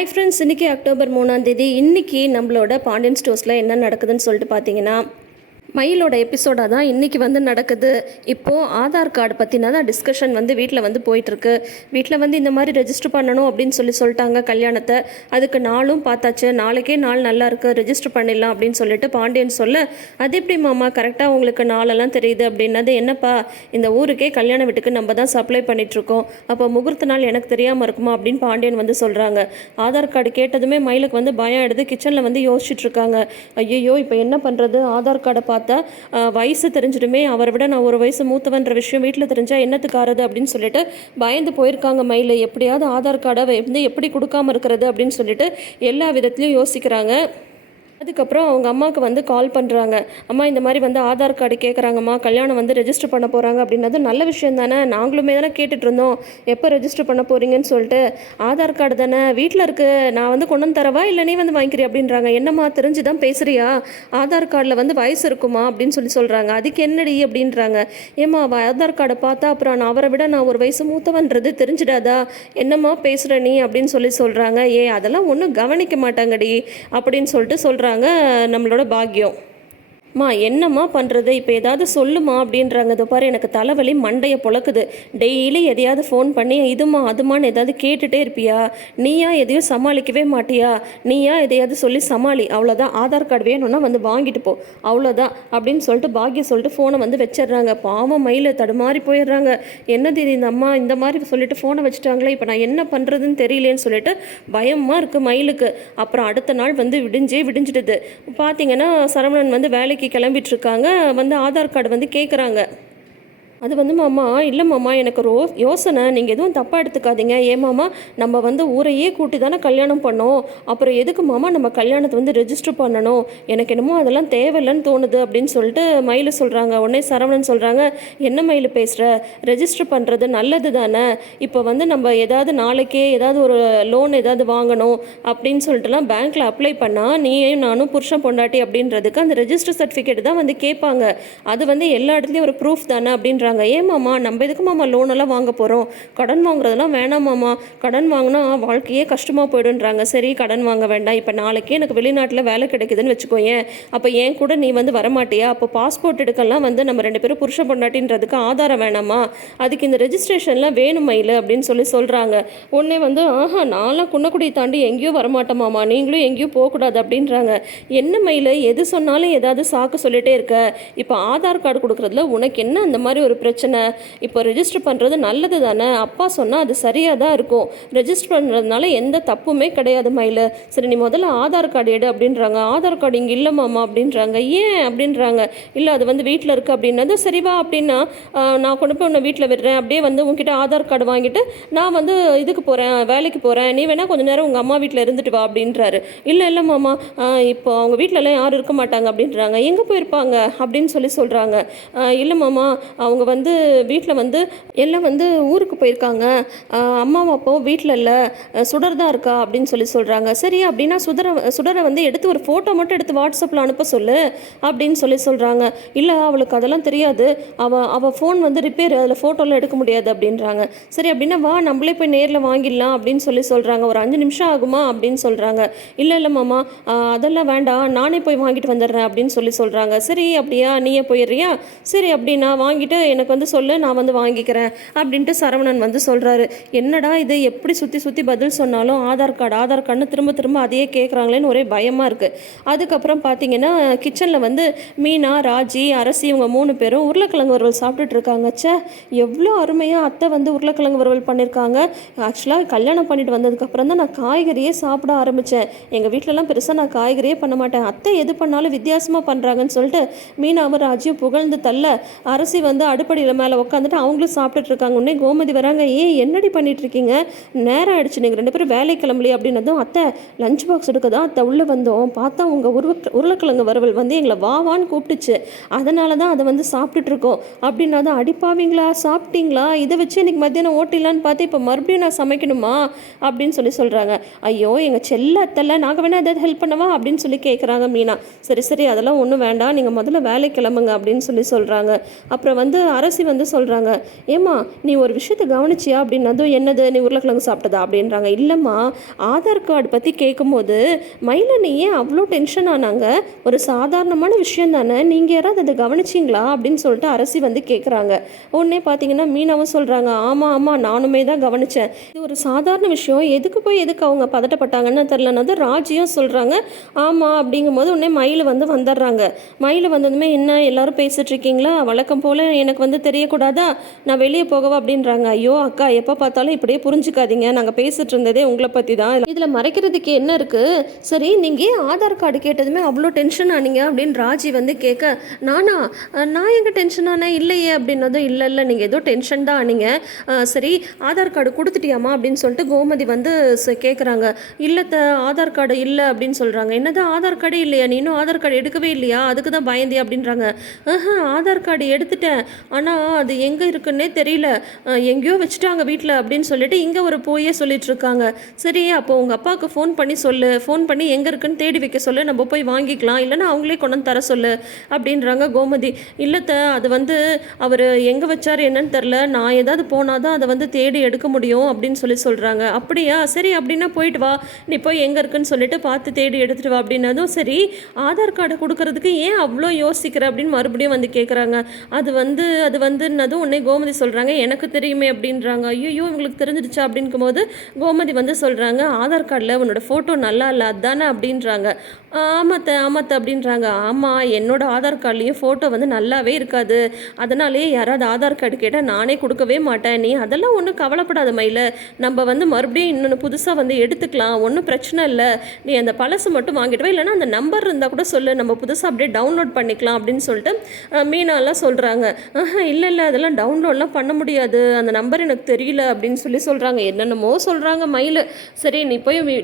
Hi friends, இன்றைக்கி October 3ஆம் தேதி. இன்றைக்கி நம்மளோட பாண்டியன் ஸ்டோர்ஸில் என்ன நடக்குதுன்னு சொல்லிட்டு பார்த்தீங்கன்னா, மயிலோட எபிசோடாக தான் இன்றைக்கி நடக்குது. இப்போது ஆதார் கார்டு பற்றினா தான் டிஸ்கஷன் வீட்டில் போயிட்டுருக்கு. வீட்டில் இந்த மாதிரி ரெஜிஸ்டர் பண்ணணும் அப்படின்னு சொல்லிட்டாங்க கல்யாணத்தை. அதுக்கு நாளும் பார்த்தாச்சு, நாளைக்கே நாள் நல்லா இருக்குது, ரெஜிஸ்டர் பண்ணிடலாம் அப்படின்னு சொல்லிட்டு பாண்டியன் சொல்ல, அது எப்படி மாமா கரெக்டாக உங்களுக்கு நாளெல்லாம் தெரியுது அப்படின்னது. என்னப்பா, இந்த ஊருக்கே கல்யாண வீட்டுக்கு நம்ம தான் சப்ளை பண்ணிகிட்ருக்கோம், அப்போ முகூர்த்த நாள் எனக்கு தெரியாமல் இருக்குமா அப்படின்னு பாண்டியன் சொல்கிறாங்க. ஆதார் கார்டு கேட்டதுமே மயிலுக்கு பயம் எடுத்து கிச்சனில் யோசிச்சுட்ருக்காங்க. ஐயோ இப்போ என்ன பண்ணுறது, ஆதார் கார்டை பார்த்தா வயசு தெரிஞ்சிடுமே, அவரை விட நான் ஒரு வயசு மூத்தவன்ற விஷயம் வீட்டில் தெரிஞ்சால் என்னத்துக்காரது அப்படின்னு சொல்லிட்டு பயந்து போயிருக்காங்க மயில். எப்படியாவது ஆதார் கார்டை எப்படி கொடுக்காம இருக்கிறது அப்படின்னு சொல்லிட்டு எல்லா விதத்துலையும் யோசிக்கிறாங்க. அதுக்கப்புறம் அவங்க அம்மாவுக்கு கால் பண்ணுறாங்க. அம்மா, இந்த மாதிரி ஆதார் கார்டு கேட்குறாங்கம்மா, கல்யாணம் ரெஜிஸ்டர் பண்ண போகிறாங்க அப்படின்னது நல்ல விஷயம் தானே, நாங்களுமே தானே கேட்டுட்டு இருந்தோம் எப்போ ரெஜிஸ்டர் பண்ண போகிறீங்கன்னு சொல்லிட்டு. ஆதார் கார்டு தானே வீட்டில் இருக்குது, நான் கொண்டு வந்து தரவா இல்லை நீ வாங்கிக்கிறீ அப்படின்றாங்க. என்னம்மா தெரிஞ்சு தான் பேசுகிறியா, ஆதார் கார்டில் வயசு இருக்குமா அப்படின்னு சொல்கிறாங்க. அதுக்கு என்னடி அப்படின்றாங்க. ஏம்மா, ஆதார் கார்டை பார்த்தா அப்புறம் நான் அவரை விட நான் ஒரு வயசு மூத்தவன்றது தெரிஞ்சிடாதா, என்னம்மா பேசுகிற நீ அப்படின்னு சொல்கிறாங்க. அதெல்லாம் ஒன்றும் கவனிக்க மாட்டாங்கடி அப்படின்னு சொல்கிறாங்க நம்மளோட பாக்யம். என்னம்மா பண்ணுறது, இப்போ ஏதாவது சொல்லுமா அப்படின்றாங்க. இதோ பாரு, எனக்கு தலைவலி மண்டையை பொழக்குது, டெய்லி எதையாவது ஃபோன் பண்ணி இதுமா அதுமான்னு ஏதாவது கேட்டுகிட்டே இருப்பியா, நீயா எதையும் சமாளிக்கவே மாட்டியா, நீயா எதையாவது சொல்லி சமாளி, அவ்வளோதான், ஆதார் கார்டு வேணும்னா வாங்கிட்டு போ, அவ்வளோதான் அப்படின்னு சொல்லிட்டு பாக்கியம் சொல்லிட்டு ஃபோனை வச்சிடுறாங்க. பாவம் மயில தடுமாறி போயிடுறாங்க. என்னது இது, இந்த அம்மா இந்த மாதிரி சொல்லிட்டு ஃபோனை வச்சுட்டாங்களே, இப்போ நான் என்ன பண்ணுறதுன்னு தெரியலேன்னு சொல்லிட்டு பயமாக இருக்குது மயிலுக்கு. அப்புறம் அடுத்த நாள் விடிஞ்சிடுது. பார்த்தீங்கன்னா சரவணன் வேலைக்கு கிளம்பிட்டு இருக்காங்க. ஆதார் கார்டு கேட்குறாங்க. அது மாமா, இல்லை மாமா, எனக்கு யோசனை, நீங்கள் எதுவும் தப்பாக எடுத்துக்காதீங்க. ஏமாமா, நம்ம ஊரையே கூட்டி தானே கல்யாணம் பண்ணோம், அப்புறம் எதுக்கு மாமா நம்ம கல்யாணத்தை ரெஜிஸ்டர் பண்ணணும், எனக்கு என்னமோ அதெல்லாம் தேவையில்லைன்னு தோணுது அப்படின்னு சொல்லிட்டு மயில் சொல்கிறாங்க. உடனே சரவணன் சொல்கிறாங்க, என்ன மயில் பேசுகிற, ரெஜிஸ்டர் பண்ணுறது நல்லது தானே, இப்போ நம்ம ஏதாவது நாளைக்கே ஏதாவது ஒரு லோன் ஏதாவது வாங்கணும் அப்படின்னு சொல்லிட்டுலாம் பேங்க்கில் அப்ளை பண்ணால் நீயும் நானும் புருஷன் பொண்டாட்டி அப்படின்றதுக்கு அந்த ரெஜிஸ்டர் சர்டிஃபிகேட் தான் கேட்பாங்க. அது எல்லா இடத்துலையும் ஒரு ப்ரூஃப் தானே அப்படின்ற. ஏமாமா, நம்ம எதுக்கு மாமா லோன் எல்லாம் வாங்க போகிறோம், கடன் வாங்குறதெல்லாம் வேணாமாம்மா, கடன் வாங்கினா வாழ்க்கையே கஷ்டமாக போய்டுன்றாங்க. சரி, கடன் வாங்க வேண்டாம், இப்போ நாளைக்கே எனக்கு வெளிநாட்டில் வேலை கிடைக்குதுன்னு வச்சுக்கோயேன், அப்போ ஏன் கூட நீ வரமாட்டியா, அப்போ பாஸ்போர்ட் எடுக்கலாம் நம்ம 2 பேரும் புருஷ பொண்டாட்டின்றதுக்கு ஆதாரம் வேணாமா, அதுக்கு இந்த ரெஜிஸ்ட்ரேஷன்லாம் வேணும் மயில் அப்படின்னு சொல்கிறாங்க. உடனே ஆஹா, நான்லாம் குன்னக்குடியை தாண்டி எங்கேயும் வரமாட்டோமாமா, நீங்களும் எங்கேயும் போகக்கூடாது அப்படின்றாங்க. என்ன மயில், எது சொன்னாலும் ஏதாவது சாக்கு சொல்லிட்டே இருக்க, இப்போ ஆதார் கார்டு கொடுக்குறதுல உனக்கு என்ன அந்த மாதிரி ஒரு பிரச்சனை, இப்போ ரெஜிஸ்டர் பண்ணுறது நல்லது தானே, அப்பா சொன்னால் அது சரியாக தான் இருக்கும், ரெஜிஸ்டர் பண்ணுறதுனால எந்த தப்புமே கிடையாது மயில், சரி நீ முதல்ல ஆதார் கார்டு எடு அப்படின்றாங்க. ஆதார் கார்டு இங்கே இல்லைம்மாமா அப்படின்றாங்க. ஏன் அப்படின்றாங்க. இல்லை, அது வீட்டில் இருக்குது அப்படின்னது. சரிவா அப்படின்னா நான் கொண்டு போய் உன்னை வீட்டில் விடுறேன், அப்படியே உங்ககிட்ட ஆதார் கார்டு வாங்கிட்டு நான் இதுக்கு போகிறேன், வேலைக்கு போகிறேன், நீ வேணால் கொஞ்சம் நேரம் உங்கள் அம்மா வீட்டில் இருந்துட்டு வா அப்படின்றாரு. இல்லை மாமா, இப்போ அவங்க வீட்டிலலாம் யாரும் இருக்க மாட்டாங்க அப்படின்றாங்க. எங்கே போயிருப்பாங்க அப்படின்னு சொல்கிறாங்க. இல்லை மாமா, அவங்க வீட்டில் எல்லாம் ஊருக்கு போயிருக்காங்க, அம்மாவும் அப்பாவும் வீட்டில் இல்லை, சுடர் தான் இருக்கா அப்படின்னு சொல்கிறாங்க. சரி அப்படின்னா சுடரை எடுத்து ஒரு ஃபோட்டோ மட்டும் எடுத்து வாட்ஸ்அப்பில் அனுப்ப சொல்லு அப்படின்னு சொல்கிறாங்க. இல்லை, அவளுக்கு அதெல்லாம் தெரியாது, அவள் ஃபோன் ரிப்பேர், அதில் ஃபோட்டோலாம் எடுக்க முடியாது அப்படின்றாங்க. சரி அப்படின்னா வா, நம்மளே போய் நேரில் வாங்கிடலாம் அப்படின்னு சொல்கிறாங்க. ஒரு 5 நிமிஷம் ஆகுமா அப்படின்னு சொல்கிறாங்க. இல்லை மாமா, அதெல்லாம் வேண்டாம், நானே போய் வாங்கிட்டு வந்துடுறேன் அப்படின்னு சொல்கிறாங்க. சரி அப்படியா, நீயே போயிடுறியா, சரி அப்படின்னா வாங்கிட்டு எனக்கு சொல்லு, நான் வாங்கிக்கிறேன் அப்படின்ட்டு சரவணன் சொல்கிறாரு. என்னடா இது, எப்படி சுற்றி பதில் சொன்னாலும் ஆதார் கார்டுன்னு திரும்ப அதையே கேட்குறாங்களேன்னு ஒரே பயமாக இருக்குது. அதுக்கப்புறம் பார்த்தீங்கன்னா கிச்சனில் மீனா, ராஜி, அரசி இவங்க 3 பேரும் உருளைக்கிழங்கு வறுவல் சாப்பிட்டுட்டு இருக்காங்க. சே, எவ்வளோ அருமையாக அத்தை உருளைக்கிழங்கு வறுவல் பண்ணியிருக்காங்க. ஆக்சுவலாக கல்யாணம் பண்ணிட்டு வந்ததுக்கப்புறம் தான் நான் காய்கறியே சாப்பிட ஆரம்பித்தேன். எங்கள் வீட்டிலலாம் பெருசாக நான் காய்கறியே பண்ண மாட்டேன், அத்தை எது பண்ணாலும் வித்தியாசமாக பண்ணுறாங்கன்னு சொல்லிட்டு மீனாவும் ராஜியும் புகழ்ந்து தள்ள அரசி அடுப்படியில் மேலே உட்காந்துட்டு அவங்களும் சாப்பிட்டுட்டு இருக்காங்க. உடனே கோமதி வராங்க. என்னடி பண்ணிட்டு இருக்கீங்க, நேரம் ஆயிடுச்சு, நீங்கள் 2 பேரும் வேலை கிளம்பலையே அப்படின்னதும், அத்தை லஞ்ச் பாக்ஸ் எடுக்க தான் அத்தை உள்ளே வந்தோம், பார்த்தா உங்கள் உருளைக்கிழங்கு வறுவல் எங்களை வான்னு கூப்பிட்டுச்சு, அதனால தான் அதை சாப்பிட்டுட்டு இருக்கோம் அப்படின்னா தான். அடிப்பாவீங்களா, சாப்பிட்டீங்களா, இதை வச்சு இன்னைக்கு மத்தியானம் ஓட்டிடலான்னு பார்த்து இப்போ மறுபடியும் நான் சமைக்கணுமா அப்படின்னு சொல்கிறாங்க. ஐயோ, எங்கள் செல்ல அத்தல்ல, நாங்கள் வேணால் எதாவது ஹெல்ப் பண்ணவா அப்படின்னு கேட்குறாங்க மீனா. சரி அதெல்லாம் ஒன்றும் வேண்டாம், நீங்கள் முதல்ல வேலை கிளம்புங்க அப்படின்னு சொல்கிறாங்க. அப்புறம் அரசி வந்து சொல்கிறாங்க, ஏம்மா நீ ஒரு விஷயத்தை கவனிச்சியா அப்படின்னதும், என்னது நீ உருளைக்கிழங்கு சாப்பிட்டதா அப்படின்றாங்க. இல்லைம்மா, ஆதார் கார்டு பற்றி கேட்கும்போது மயில நீ ஏன் அவ்வளோ டென்ஷன் ஆனாங்க, ஒரு சாதாரணமான விஷயம் தானே, நீங்கள் யாராவது அதை கவனிச்சிங்களா அப்படின்னு சொல்லிட்டு அரசி வந்து கேட்குறாங்க. உடனே பார்த்தீங்கன்னா மீனாவும் சொல்கிறாங்க, ஆமாம் ஆமாம் நானுமே தான் கவனித்தேன், இது ஒரு சாதாரண விஷயம், எதுக்கு அவங்க பதட்டப்பட்டாங்கன்னு தெரிலனது ராஜியும் சொல்கிறாங்க. ஆமாம் அப்படிங்கும்போது உடனே மயில் வந்து வந்துடுறாங்க. மயில் வந்ததுமே, என்ன எல்லாரும் பேசிட்டு இருக்கீங்களா, வழக்கம் போல் எனக்கு வந்து தெரியக்கூடாதா, நான் வெளியே போகவா அப்படின்றாங்க. ஐயோ அக்கா, எப்போ பார்த்தாலும் இப்படியே புரிஞ்சுக்காதீங்க, நாங்கள் பேசிட்டு இருந்ததே உங்களை பற்றி தான், இதில் மறைக்கிறதுக்கு என்ன இருக்குது, சரி நீங்கள் ஏன் ஆதார் கார்டு கேட்டதுமே அவ்வளோ டென்ஷன் ஆனீங்க அப்படின்னு ராஜி வந்து கேட்க, நான் எங்கே டென்ஷன் ஆனேன் இல்லையே அப்படின்னதும், இல்லை நீங்கள் ஏதோ டென்ஷன் தான் ஆனீங்க, சரி ஆதார் கார்டு கொடுத்துட்டியாமா அப்படின்னு சொல்லிட்டு கோமதி வந்து கேட்குறாங்க. இல்லைத்த ஆதார் கார்டு இல்லை அப்படின்னு சொல்கிறாங்க. என்னது ஆதார் கார்டு இல்லையா, நீ இன்னும் ஆதார் கார்டு எடுக்கவே இல்லையா, அதுக்கு தான் பயந்தியா அப்படின்றாங்க. ஆதார் கார்டு எடுத்துட்டேன், ஆனால் அது எங்கே இருக்குன்னே தெரியல, எங்கேயோ வச்சுட்டாங்க வீட்டில் அப்படின்னு சொல்லிட்டு இங்கே ஒரு போயே சொல்லிட்டு இருக்காங்க. சரி அப்போ உங்கள் அப்பாவுக்கு ஃபோன் பண்ணி சொல்லு, ஃபோன் பண்ணி எங்கே இருக்குன்னு தேடி வைக்க சொல்லு, நம்ம போய் வாங்கிக்கலாம், இல்லைன்னா அவங்களே கொண்டு வந்து தர சொல்லு அப்படின்றாங்க கோமதி. இல்லைத்த அது வந்து அவர் எங்கே வச்சார் என்னன்னு தெரில, நான் ஏதாவது போனால் தான் அதை வந்து தேடி எடுக்க முடியும் அப்படின்னு சொல்கிறாங்க. அப்படியா, சரி அப்படின்னா போயிட்டு வா, நீ போய் எங்கே இருக்குன்னு சொல்லிட்டு பார்த்து தேடி எடுத்துகிட்டு வா அப்படின்னதும், சரி ஆதார் கார்டை கொடுக்கறதுக்கு ஏன் அவ்வளோ யோசிக்கிற அப்படின்னு மறுபடியும் வந்து கேட்குறாங்க. அது வந்துன்னதும் உடனே கோமதி சொல்கிறாங்க, எனக்கு தெரியுமே அப்படின்றாங்க. ஐயோ இவங்களுக்கு தெரிஞ்சிடுச்சா அப்படின்னும் போது கோமதி வந்து சொல்கிறாங்க, ஆதார் கார்டில் உன்னோட ஃபோட்டோ நல்லா இல்லை அதானே அப்படின்றாங்க. ஆமாத்த அப்படின்றாங்க. ஆமாம், என்னோட ஆதார் கார்ட்லேயும் ஃபோட்டோ வந்து நல்லாவே இருக்காது, அதனாலேயே யாராவது ஆதார் கார்டு கேட்டால் நானே கொடுக்கவே மாட்டேன், நீ அதெல்லாம் ஒன்றும் கவலைப்படாத மயில, நம்ம வந்து மறுபடியும் இன்னொன்று புதுசாக வந்து எடுத்துக்கலாம், ஒன்றும் பிரச்சனை இல்லை, நீ அந்த பழசு மட்டும் வாங்கிட்டு வா, இல்லைனா அந்த நம்பர் இருந்தால் கூட சொல்லு, நம்ம புதுசாக அப்படியே டவுன்லோட் பண்ணிக்கலாம் அப்படின்னு சொல்லிட்டு மீனாலாம் சொல்கிறாங்க. இல்லை அதெல்லாம் டவுன்லோட்லாம் பண்ண முடியாது, அந்த நம்பர் எனக்கு தெரியல அப்படின்னு சொல்கிறாங்க. என்னென்னமோ சொல்கிறாங்க மயில். சரி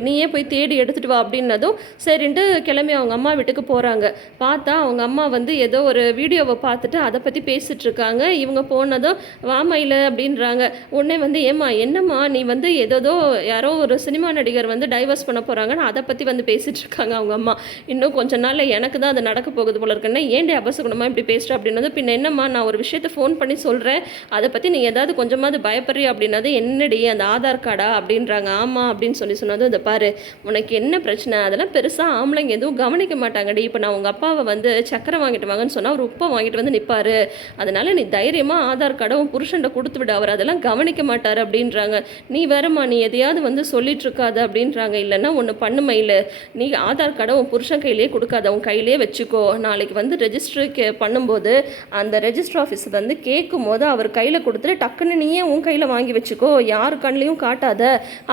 நீயே போய் தேடி எடுத்துகிட்டு வா அப்படின்னதும் சரின்ட்டு கிளம்பி அவங்க அம்மா வீட்டுக்கு போகிறாங்க. பார்த்தா அவங்க அம்மா வந்து ஏதோ ஒரு வீடியோவை பார்த்துட்டு அதை பற்றி பேசிகிட்டு இருக்காங்க. இவங்க போனதும் வா மயில் அப்படின்றாங்க. உடனே வந்து என்னம்மா நீ வந்து ஏதோ யாரோ ஒரு சினிமா நடிகர் வந்து டைவர்ஸ் பண்ண போகிறாங்கன்னு அதை பற்றி வந்து பேசிகிட்டு இருக்காங்க அவங்க அம்மா. இன்னும் கொஞ்ச நாளில் எனக்கு தான் அது நடக்க போகுது போல இருக்குன்னா, ஏன்டி அபசகுணமாக இப்படி பேசுகிற அப்படின்னது, பின்ன என்னம்மா நான் ஒரு விஷயத்தை ஃபோன் பண்ணி சொல்கிறேன், அதை பற்றி நீ ஏதாவது கொஞ்சமாவது பயப்படுறியா அப்படின்னது, என்னடி அந்த ஆதார் கார்டா அப்படின்றாங்க. ஆமாம் அப்படின்னு சொன்னதும், இதை பாரு உனக்கு என்ன பிரச்சனை, அதெல்லாம் பெருசாக ஆம்பளைங்க எதுவும் கவனிக்க மாட்டாங்கடி, இப்போ நான் உங்கள் அப்பாவை வந்து சக்கரை வாங்கிட்டு வாங்கன்னு சொன்னால் அவர் உப்பை வாங்கிட்டு வந்து நிற்பார், அதனால் நீ தைரியமாக ஆதார் கார்டை உன் புருஷன்ட்ட கொடுத்து விட, அவர் அதெல்லாம் கவனிக்க மாட்டார் அப்படின்றாங்க. நீ வேறம்மா நீ எதையாவது வந்து சொல்லிட்டு இருக்காது அப்படின்றாங்க. இல்லைன்னா ஒன்று பண்ணுமையில், நீ ஆதார் கார்டை உன் புருஷன் கையிலேயே கொடுக்காத, உன் கையிலேயே வச்சுக்கோ, நாளைக்கு வந்து ரெஜிஸ்டருக்கு பண்ணும்போது அந்த ரெஜிஸ்டர் ஆஃபீஸ் வந்து கேட்கும் போது அவர் கையில் கொடுத்துட்டு டக்குன்னு நீயே உன் கையில் வாங்கி வச்சுக்கோ, யார் கண்ணிலையும் காட்டாத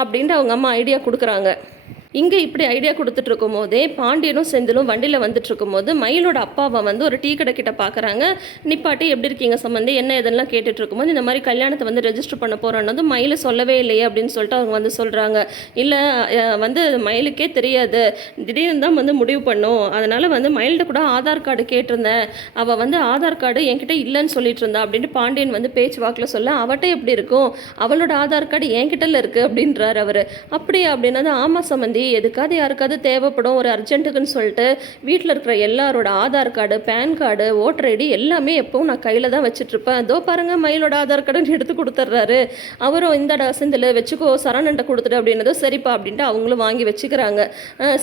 அப்படின்ட்டு அவங்க அம்மா ஐடியா கொடுக்குறாங்க. இங்கே இப்படி ஐடியா கொடுத்துட்டு இருக்கும் போதே பாண்டியனும் செந்திலும் வண்டியில் வந்துட்டு இருக்கும்போது மயிலோட அப்பாவை வந்து ஒரு டீ கடை கிட்ட பார்க்குறாங்க. நிப்பாட்டி எப்படி இருக்கீங்க சம்மந்தி என்ன இதெல்லாம் கேட்டுட்டு இருக்கும்போது, இந்த மாதிரி கல்யாணத்தை வந்து ரெஜிஸ்டர் பண்ண போகிறோன்னதும் மயில் சொல்லவே இல்லையே அப்படின்னு சொல்லிட்டு அவங்க வந்து சொல்கிறாங்க. இல்லை வந்து மயிலுக்கே தெரியாது, திடீர்னு தான் வந்து முடிவு பண்ணும், அதனால் வந்து மயில்கிட்ட கூட ஆதார் கார்டு கேட்டிருந்தேன், அவள் வந்து ஆதார் கார்டு என்கிட்ட இல்லைன்னு சொல்லிட்டு இருந்தா அப்படின்ட்டு பாண்டியன் வந்து பேச்சு வாக்கில் சொல்ல, அவட்ட எப்படி இருக்கும், அவளோட ஆதார் கார்டு என்கிட்டல இருக்குது அப்படின்றார் அவர். அப்படியே அப்படின்னா, ஆமாம் சம்மந்தி எதுக்காவது யாருக்காவது தேவைப்படும் ஒரு அர்ஜென்ட்டுக்குன்னு சொல்லிட்டு வீட்டில் இருக்கிற எல்லாரோட Aadhaar card, PAN card, voter ID எல்லாமே எப்பவும் நான் கையில் தான் வச்சுட்ருப்பேன், அதோ பாருங்கள் மயிலோட ஆதார் கார்டுன்னு எடுத்து கொடுத்துட்றாரு, அவரும் இந்தடா செந்தில் வச்சுக்கோ சரணன்ட்ட கொடுத்துட்டு அப்படின்னதும் சரிப்பா அப்படின்ட்டு அவங்களும் வாங்கி வச்சுக்கிறாங்க.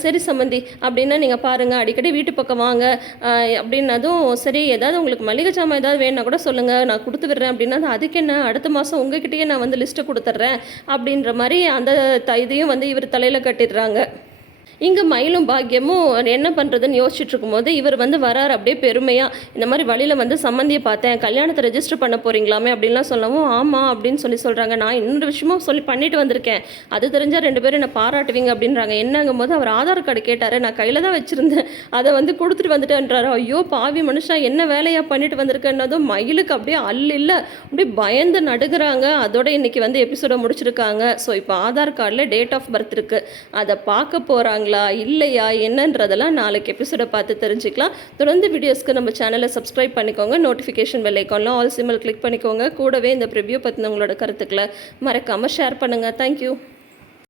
சரி சம்மந்தி அப்படின்னா நீங்கள் பாருங்கள் அடிக்கடி வீட்டு பக்கம் வாங்க அப்படின்னதும், சரி ஏதாவது உங்களுக்கு மளிகை ஜாமான் ஏதாவது வேணுன்னா கூட சொல்லுங்கள் நான் கொடுத்து விடுறேன் அப்படின்னா, அதுக்கு என்ன அடுத்த மாதம் உங்ககிட்டயே நான் வந்து லிஸ்ட்டை கொடுத்துட்றேன் அப்படின்ற மாதிரி அந்த இதையும் வந்து இவர் தலையில் கட்டிடுறாங்க. இங்கே மயிலும் பாக்கியமும் என்ன பண்ணுறதுன்னு யோசிச்சுட்டு இருக்கும்போது இவர் வந்து வரார் அப்படியே பெருமையாக, இந்த மாதிரி வழியில் வந்து சம்மந்தியை பார்த்தேன், கல்யாணத்தை ரெஜிஸ்டர் பண்ண போகிறீங்களாமே அப்படின்லாம் சொல்லவும், ஆமாம் அப்படின்னு சொல்கிறாங்க. நான் இன்னொரு விஷயமும் சொல்லி பண்ணிட்டு வந்திருக்கேன், அது தெரிஞ்சால் 2 பேரும் என்னை பாராட்டுவீங்க அப்படின்றாங்க. என்னங்கும் போது அவர் ஆதார் கார்டு கேட்டார், நான் கையில் தான் வச்சுருந்தேன், அதை வந்து கொடுத்துட்டு வந்துட்டேன்றாரு. ஐயோ பாவி மனுஷா என்ன வேலையாக பண்ணிட்டு வந்திருக்கேன்னதும் மயிலுக்கு அப்படியே இல்லை அப்படியே பயந்து நடுகிறாங்க. அதோட இன்றைக்கி வந்து எபிசோடை முடிச்சிருக்காங்க. ஸோ இப்போ ஆதார் கார்டில் டேட் ஆஃப் பர்த் இருக்குது, அதை பார்க்க போகிறாங்க இல்லையா என்னன்றதெல்லாம் நாளைக்கு எபிசோட பார்த்து தெரிஞ்சுக்கலாம். தொடர்ந்து வீடியோஸ்க்கு நம்ம சேனலை சப்ஸ்கிரைப் பண்ணிக்கோங்க, நோட்டிஃபிகேஷன் பெல் ஐக்கான்ல ஆல் சிம்பிள் கிளிக் பண்ணிக்கோங்க. கூடவே இந்த ப்ரிவ்யூ பற்றின உங்களோட கருத்துக்களை மறக்காமல் ஷேர் பண்ணுங்கள். தேங்க்யூ.